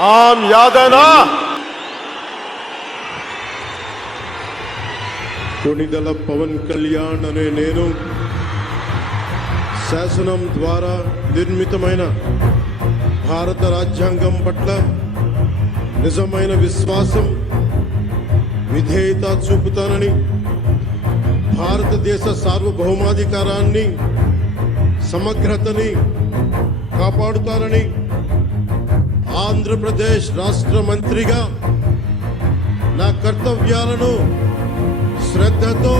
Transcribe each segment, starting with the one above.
नाम याद है ना? కొణిదెల పవన్ కళ్యాణ్ అనే నేను శాసనం ద్వారా నిర్మితమైన భారత రాజ్యాంగం పట్ల నిజమైన విశ్వాసం విధేయత చూపుతానని, భారతదేశ సార్వభౌమాధికారాన్ని సమగ్రతని కాపాడుతానని ఆంధ్రప్రదేశ్ రాష్ట్ర మంత్రిగా నా కర్తవ్యాలను శ్రద్ధతో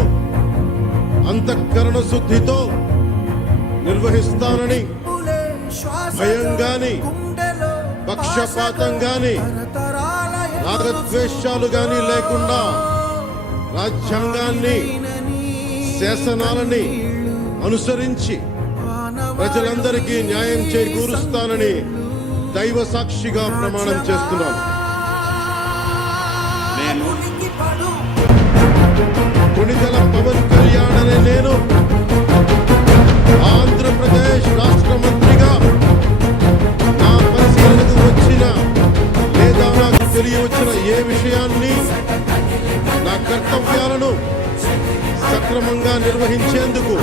అంతఃకరణ శుద్ధితో నిర్వహిస్తానని, భయం గాని పక్షపాతం గాని రాగద్వేషాలు గాని లేకుండా రాజ్యాంగాన్ని శాసనాలని అనుసరించి ప్రజలందరికీ న్యాయం చేకూరుస్తానని దైవ సాక్షిగా ప్రమాణం చేస్తున్నాను. కొణిదెల పవన్ కళ్యాణ్ అనే నేను ఆంధ్రప్రదేశ్ రాష్ట్ర మంత్రిగా నా పరిశీలనకు వచ్చిన లేదా నాకు తెలియవచ్చిన ఏ విషయాన్ని నా కర్తవ్యాలను సక్రమంగా నిర్వహించేందుకు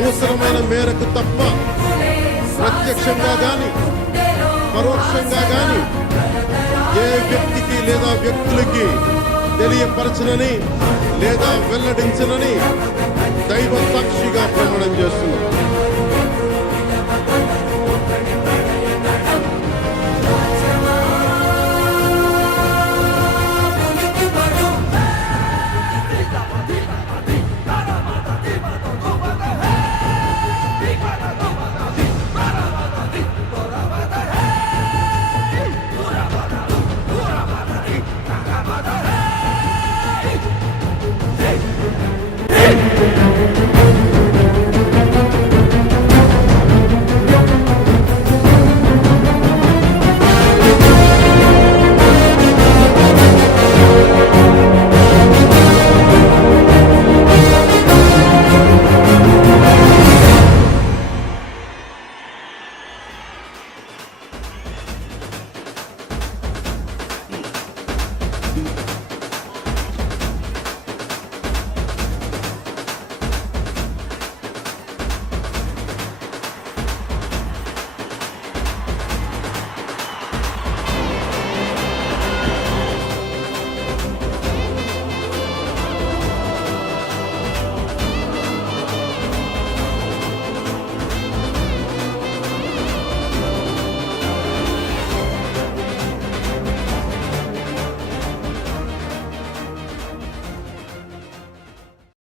అవసరమైన మేరకు తప్ప ప్రత్యక్షంగా గాని పరోక్షంగా గాని ఏ వ్యక్తికి లేదా వ్యక్తులకి తెలియపరచనని లేదా వెల్లడించనని దైవ సాక్షిగా ప్రమాణం చేస్తున్నాను.